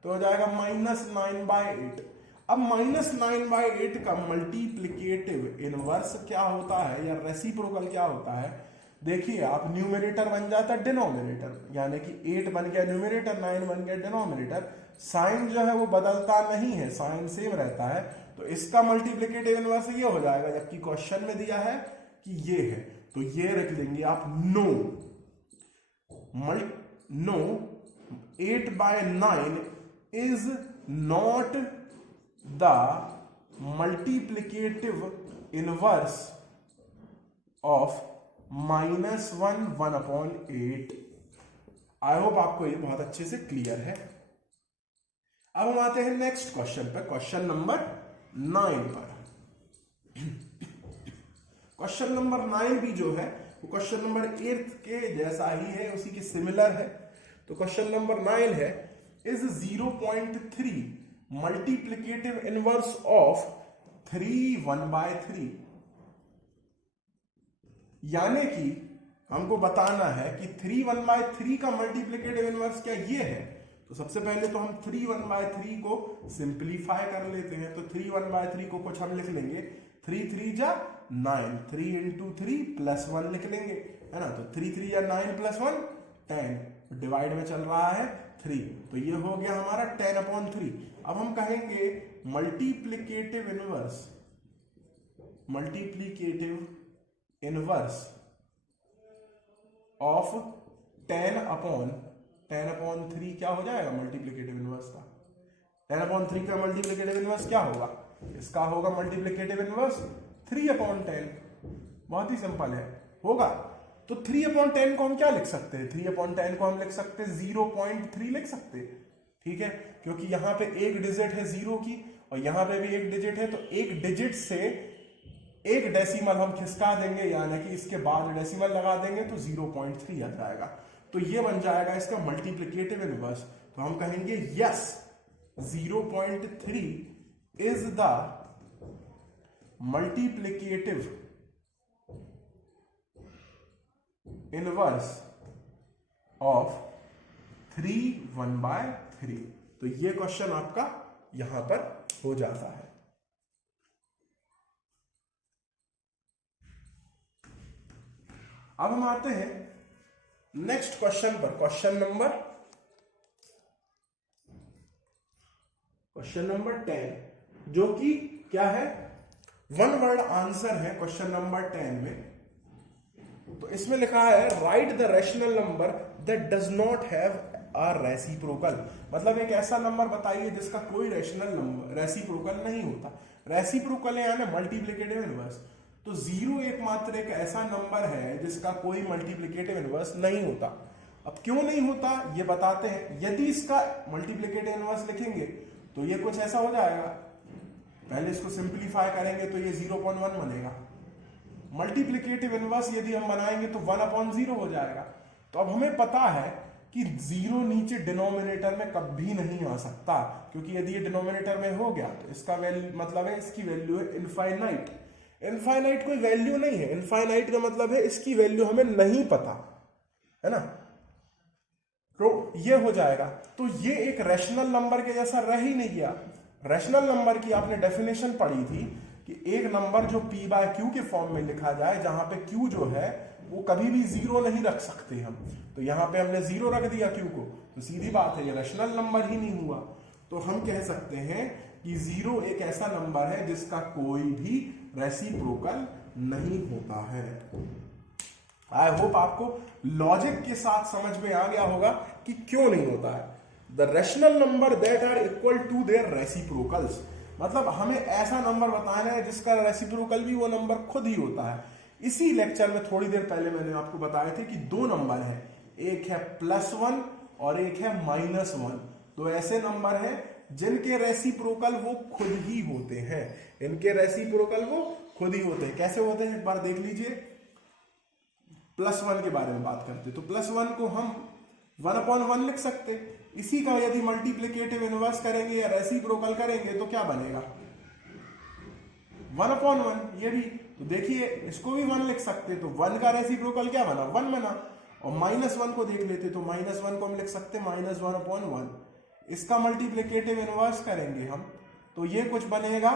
तो हो जाएगा -9/8। अब -9/8 का मल्टीप्लिकेटिव इनवर्स क्या होता है या रेसिप्रोकल क्या होता है? देखिए आप, न्यूमरेटर बन जाता है डिनोमिनेटर, यानी कि 8 बन गया न्यूमरेटर, 9 बन गया डिनोमिनेटर। साइन जो है वो बदलता नहीं है, साइन सेम रहता है, तो इसका मल्टीप्लिकेटिव इनवर्स ये हो जाएगा। जबकि क्वेश्चन में दिया है कि ये है, तो ये रख देंगे आप no 8/9 is not the multiplicative inverse of -1 1/8। I hope आपको ये बहुत अच्छे से क्लियर है। अब हम आते हैं नेक्स्ट क्वेश्चन पर, क्वेश्चन नंबर 9 पर। क्वेश्चन नंबर 9 भी जो है वो क्वेश्चन नंबर 8 के जैसा ही है, उसी के सिमिलर है। तो क्वेश्चन नंबर 9 है, इज 0.3 मल्टीप्लिकेटिव इनवर्स ऑफ 3 1/3। यानी कि हमको बताना है कि 3 1/3 का मल्टीप्लिकेटिव इनवर्स क्या ये है। तो सबसे पहले तो हम 3 1/3 को सिंप्लीफाई कर लेते हैं। तो 3 1/3 को कुछ हम लिख लेंगे 3 3 जा 9, 3 into 3 + 1 लिख लेंगे, है ना। तो 3 3 या 9 + 1 10, डिवाइड में चल रहा है 3, तो ये हो गया हमारा 10/3। अब हम कहेंगे मल्टीप्लिकेटिव इनवर्स ऑफ 10/3 क्या हो जाएगा मल्टीप्लिकेटिव इनवर्स का। 10/3 का मल्टीप्लिकेटिव इनवर्स क्या होगा, इसका होगा मल्टीप्लिकेटिव इनवर्स 3/10। बहुत ही सिंपल है, होगा। तो 3/10 को हम क्या लिख सकते हैं, 3/10 को हम लिख सकते हैं 0.3 लिख सकते हैं, ठीक है, क्योंकि यहां पे एक डिजिट है 0 की और यहां पे भी एक डिजिट है, तो एक डिजिट से एक डेसिमल हम खिसका देंगे, यानी कि इसके बाद डेसिमल लगा देंगे तो 0.3 आ जाएगा। तो ये बन जाएगा इसका मल्टीप्लिकेटिव इनवर्स। तो हम कहेंगे yes 0.3 is the multiplicative inverse of 3 1/3। तो ये क्वेश्चन आपका यहां पर हो जाता है। अब हम आते हैं नेक्स्ट क्वेश्चन पर, क्वेश्चन नंबर 10, जो कि क्या है, 1 वर्ड आंसर है क्वेश्चन नंबर 10 में। तो इसमें लिखा है right the rational number that does not have a reciprocal. मतलब एक ऐसा नंबर बताइए जिसका कोई रेसिप्रोकल नहीं होता। रेसिप्रोकल है यानी मल्टीप्लिकेटिव इनवर्स। तो 0 एकमात्र एक ऐसा नंबर है जिसका कोई मल्टीप्लिकेटिव इनवर्स नहीं होता। अब क्यों नहीं होता ये बताते हैं। यदि इसका मल्टीप्लिकेटिव इनवर्स लिखेंगे तो ये कुछ ऐसा हो जाएगा, पहले इसको सिंप्लीफाई करेंगे तो ये 0.1 बनेगा। मल्टीप्लिकेटिव इनवर्स यदि हम बनाएंगे तो 1/0 हो जाएगा। तो अब हमें पता है कि 0 नीचे डिनोमिनेटर में कभी नहीं आ सकता, क्योंकि यदि ये डिनोमिनेटर में हो गया तो इसका वैल्यू मतलब है इसकी वैल्यू है इनफाइनाइट। इनफाइनाइट कोई वैल्यू नहीं है, इनफाइनाइट का मतलब है इसकी वैल्यू हमें नहीं पता, है ना। तो ये हो जाएगा। तो ये एक रैशनल नंबर के जैसा रह ही नहीं गया। रैशनल नंबर की आपने डेफिनेशन पढ़ी थी कि एक नंबर जो p/q के फॉर्म में लिखा जाए, जहां पे q जो है वो कभी भी 0 नहीं रख सकते हम। तो यहां पे हमने 0 रख दिया q को, तो सीधी बात है ये रैशनल नंबर ही नहीं हुआ। तो हम कह सकते हैं कि 0 एक ऐसा नंबर है जिसका कोई भी रेसिप्रोकल नहीं होता है। आई होप आपको लॉजिक के साथ समझ में आ गया होगा कि क्यों नहीं होता है। The rational number that are equal to their reciprocals, मतलब हमें ऐसा नंबर बताना है जिसका रेसिप्रोकल भी वो नंबर खुद ही होता है। इसी लेक्चर में थोड़ी देर पहले मैंने आपको बताया था कि 2 नंबर है, एक है +1 और एक है -1। तो ऐसे नंबर हैं जिनके रेसिप्रोकल वो खुद ही होते हैं, इनके रेसिप्रोकल वो खुद ही होते हैं। कैसे होते हैं एक बार देख लीजिए। +1 के बारे में बात करते, तो +1 को हम 1/1 लिख सकते। इसी का यदि मल्टीप्लिकेटिव इनवर्स करेंगे या रेसिप्रोकल करेंगे तो क्या बनेगा 1/1। ये भी तो देखिए इसको भी 1 लिख सकते, तो 1 का रेसिप्रोकल क्या बना 1 बना। और -1 को देख लेते, तो -1 को हम लिख सकते -1/1। इसका मल्टीप्लिकेटिव इनवर्स करेंगे हम तो ये कुछ बनेगा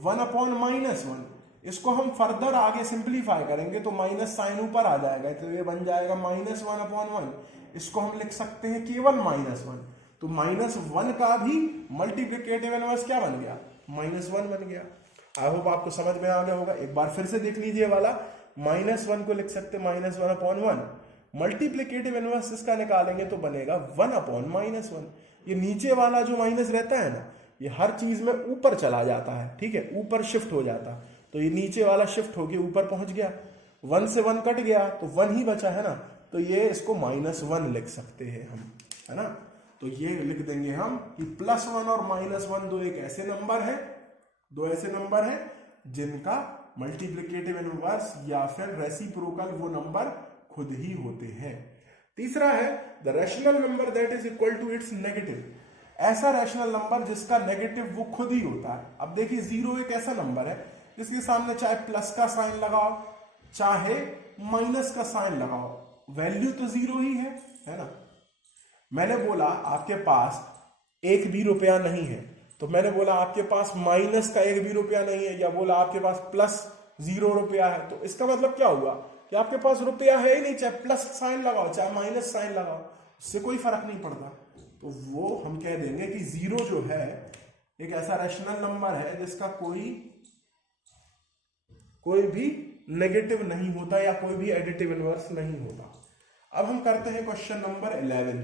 1/-1। इसको हम फर्दर आगे सिंप्लीफाई करेंगे तो माइनस साइन ऊपर आ जाएगा, तो ये बन जाएगा -1/1। इसको हम लिख सकते हैं केवल -1। तो -1 का भी मल्टीप्लिकेटिव इनवर्स क्या बन गया -1 बन गया। आई होप आपको समझ में आ गया होगा। एक बार फिर से देख लीजिए वाला, -1 को लिख सकते -1/1। मल्टीप्लिकेटिव इनवर्स इसका निकालेंगे तो बनेगा 1/-1। ये नीचे वाला जो माइनस रहता है ना, ये हर चीज में ऊपर चला जाता है, ठीक है, ऊपर शिफ्ट हो जाता। तो ये नीचे वाला शिफ्ट होके ऊपर पहुंच गया, 1 से 1 कट गया तो 1 ही बचा, है ना। तो ये इसको -1 लिख सकते हैं हम, है ना। तो ये लिख देंगे हम कि +1 और -1 दो ऐसे नंबर हैं जिनका मल्टीप्लिकेटिव इनवर्स या फिर रेसिप्रोकल वो नंबर खुद ही होते हैं। तीसरा है the rational number that is equal to its negative. ऐसा रैशनल नंबर जिसका नेगेटिव वो खुद ही होता है। अब देखिए 0 एक ऐसा नंबर है जिसके सामने चाहे प्लस का साइन लगाओ चाहे माइनस का साइन लगाओ, वैल्यू तो 0 ही है ना। मैंने बोला आपके पास एक भी रुपया नहीं है, तो मैंने बोला आपके पास माइनस का एक भी रुपया नहीं है, या बोला आपके पास प्लस 0 रुपया है, तो इसका मतलब क्या हुआ कि आपके पास रुपया है ही नहीं, चाहे प्लस साइन लगाओ चाहे माइनस साइन लगाओ, उससे कोई फर्क नहीं पड़ता। तो वो हम कह देंगे कि 0 जो है एक ऐसा रैशनल नंबर है जिसका कोई भी नेगेटिव नहीं होता या कोई भी एडिटिव इनवर्स नहीं होता। अब हम करते हैं क्वेश्चन नंबर 11।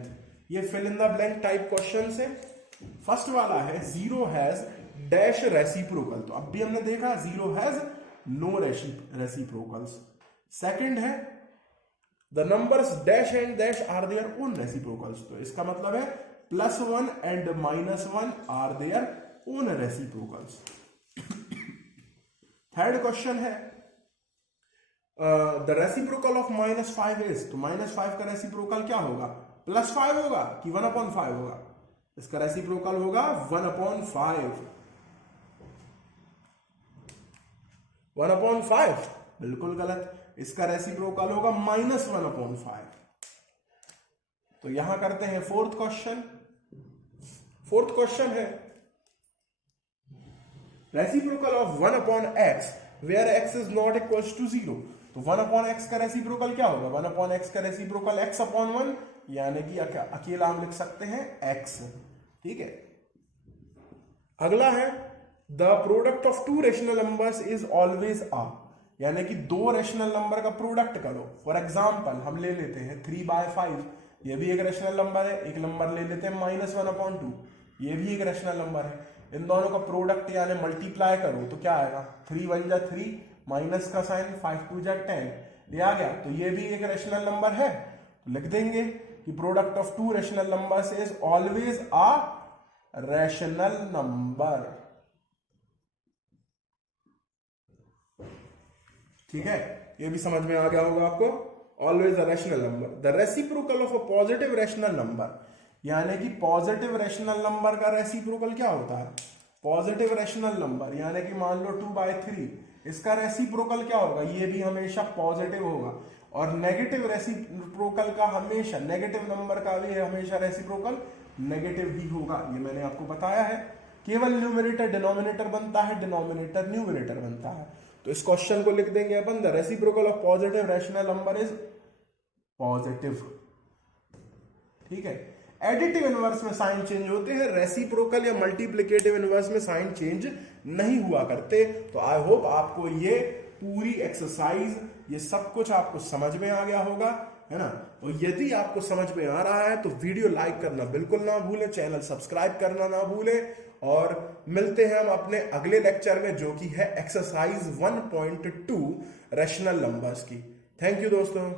ये fill in the blank type question से। फर्स्ट वाला है 0 हैज डैश रेसिप्रोकल, तो अब भी हमने देखा 0 हैज नो रेसिप्रोकल्स। सेकंड है the numbers dash and dash are their own reciprocals, तो इसका मतलब है +1 and -1 are their own reciprocals. Third question है द रेसिप्रोकल ऑफ -5 इज, तो -5 का रेसिप्रोकल क्या होगा, +5 होगा कि 1/5 होगा, इसका रेसिप्रोकल होगा 1/5। 1/5 बिल्कुल गलत, इसका रेसिप्रोकल होगा -1/5। तो यहां करते हैं फोर्थ क्वेश्चन। फोर्थ क्वेश्चन है reciprocal of 1/x where x is not equals to 0, तो 1/x का रेसिप्रोकल क्या होगा, 1/x का रेसिप्रोकल x/1, यानी कि अकेला हम लिख सकते हैं x। ठीक है, अगला है the product of two rational numbers is always ah, यानी कि दो रेशनल नंबर का प्रोडक्ट करो। फॉर एग्जाम्पल हम ले लेते हैं 3/5, ये भी एक रेशनल नंबर है। एक नंबर ले लेते हैं -1/2, ये भी एक रेशनल नंबर है। इन दोनों का प्रोडक्ट यानी मल्टीप्लाई करो तो क्या आएगा, 3 × 1 = 3, माइनस का साइन, 5 × 2 = 10, ये आ गया। तो ये भी एक रेशनल नंबर है, तो लिख देंगे कि product of two rational numbers is always a rational number. ठीक है, ये भी समझ में आ गया होगा आपको, always a rational number. The reciprocal of a positive rational number, यानी कि पॉजिटिव रैशनल नंबर का रेसिप्रोकल क्या होता है, पॉजिटिव रैशनल नंबर, यानी कि मान लो 2/3, इसका रेसिप्रोकल क्या होगा, ये भी हमेशा पॉजिटिव होगा। और नेगेटिव रेसिप्रोकल का हमेशा, नेगेटिव नंबर का भी हमेशा रेसिप्रोकल नेगेटिव ही होगा, ये मैंने आपको बताया है। केवल न्यूमरेटर डिनोमिनेटर बनता है, डिनोमिनेटर न्यूमरेटर बनता है। तो इस क्वेश्चन को लिख देंगे अपन, the reciprocal of positive rational number is positive. ठीक है, एडिटिव इनवर्स में साइन चेंज होते हैं, रेसिप्रोकल या मल्टीप्लिकेटिव इनवर्स में साइन चेंज नहीं हुआ करते। तो आई होप आपको ये पूरी एक्सरसाइज, ये सब कुछ आपको समझ में आ गया होगा, है ना। और यदि आपको समझ में आ रहा है तो वीडियो लाइक करना बिल्कुल ना भूलें, चैनल सब्सक्राइब करना ना भूलें, और मिलते हैं हम अपने अगले लेक्चर में जो कि है एक्सरसाइज 1.2 रैशनल नंबर्स की। थैंक यू दोस्तों।